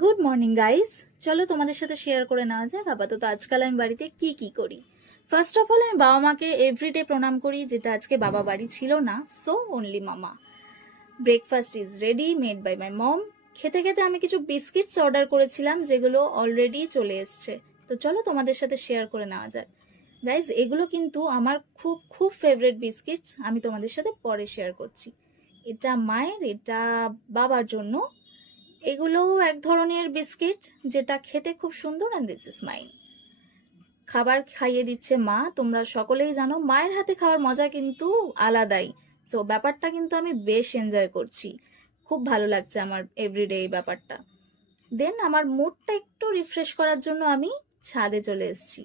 Good morning guys. চলো তোমাদের সাথে শেয়ার করে নেওয়া যাক আপাতত আজকাল আমি বাড়িতে কি কি করি। ফার্স্ট অফ অল আমি বাবা মাকে এভরিডে প্রণাম করি, যেটা আজকে বাবা বাড়ি ছিল না, সো অনলি মামা। Breakfast is ready made by my mom. খেতে খেতে আমি কিছু বিস্কিটস অর্ডার করেছিলাম, যেগুলো অলরেডি চলে এসছে। তো চলো তোমাদের সাথে শেয়ার করে নেওয়া যাক গাইজ। এগুলো কিন্তু আমার খুব খুব ফেভারিট বিস্কিটস, আমি তোমাদের সাথে পরে শেয়ার করছি। এটা মায়ের, এটা বাবার জন্য। এগুলো এক ধরনের বিস্কিট যেটা খেতে খুব সুন্দর, অ্যান্ড দিস ইজ মাইন। খাবার খাইয়ে দিচ্ছে মা। তোমরা সকলেই জানো মায়ের হাতে খাওয়ার মজা কিন্তু আলাদাই। সো ব্যাপারটা কিন্তু আমি বেশ এনজয় করছি, খুব ভালো লাগছে আমার এভরিডে এই ব্যাপারটা। দেন আমার মুডটা একটু রিফ্রেশ করার জন্য আমি ছাদে চলে এসেছি।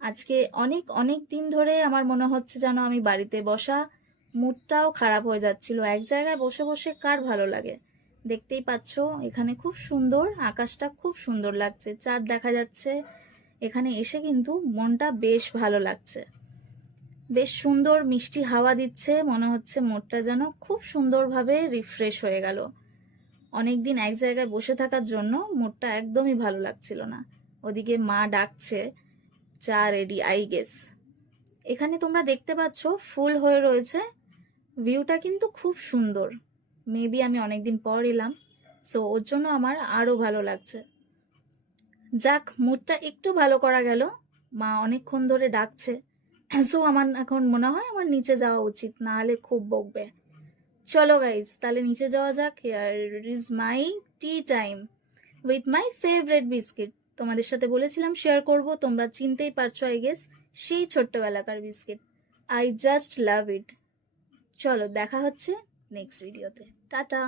আজকে অনেক অনেক দিন ধরে আমার মনে হচ্ছে যেন আমি বাড়িতে বসা, মুডটাও খারাপ হয়ে যাচ্ছিল। এক জায়গায় বসে বসে কার ভালো লাগে। দেখতেই পাচ্ছ এখানে খুব সুন্দর, আকাশটা খুব সুন্দর লাগছে, চাঁদ দেখা যাচ্ছে। এখানে এসে কিন্তু মনটা বেশ ভালো লাগছে, বেশ সুন্দর মিষ্টি হাওয়া দিচ্ছে, মনে হচ্ছে মুডটা যেন খুব সুন্দরভাবে রিফ্রেশ হয়ে গেল। অনেকদিন এক জায়গায় বসে থাকার জন্য মুডটা একদমই ভালো লাগছিল না। ওদিকে মা ডাকছে, চা রেডি আই গেস। এখানে তোমরা দেখতে পাচ্ছ ফুল হয়ে রয়েছে, ভিউটা কিন্তু খুব সুন্দর। মেবি আমি অনেকদিন পর এলাম, সো ওর জন্য আমার আরো ভালো লাগছে। যাক, মুডটা একটু ভালো করা গেল। মা অনেকক্ষণ ধরে ডাকছে, সো আমার এখন মনে হয় আমার নিচে যাওয়া উচিত, না হলে খুব বকবে। চলো গাইজ, তাহলে নিচে যাওয়া যাক। Here is my tea time with my favourite biscuit. তোমাদের সাথে বলেছিলাম শেয়ার করব, তোমরা চিনতেই পারছো আই গেস, সেই ছোট্টবেলাকার বিস্কিট। আই জাস্ট লাভ ইট। চলো দেখা হচ্ছে নেক্সট ভিডিওতে। টাটা।